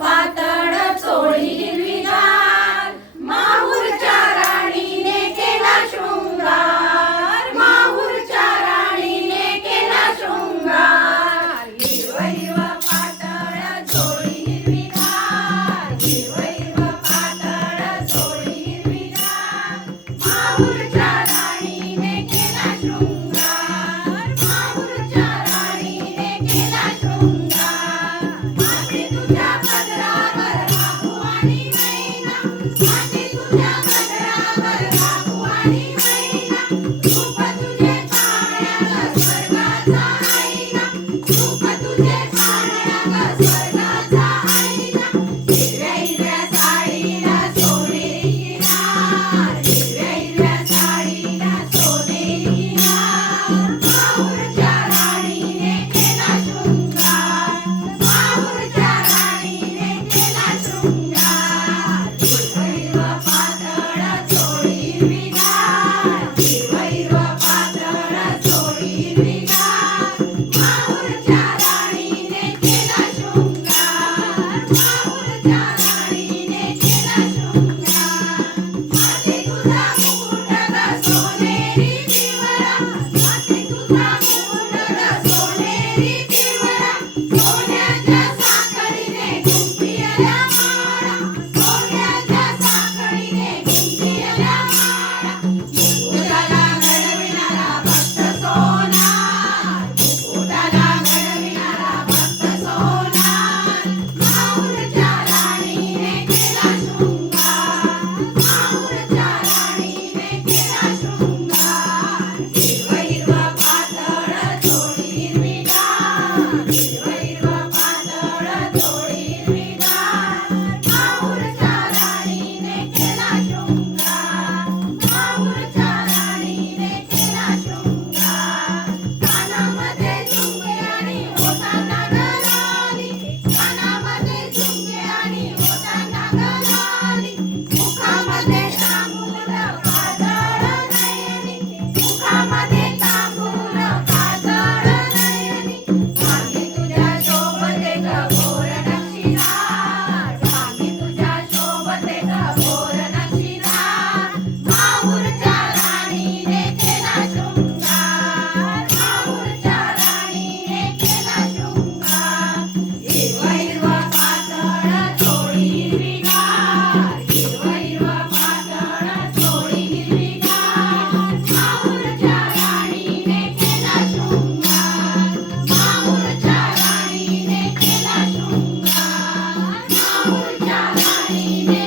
पातळ Friday.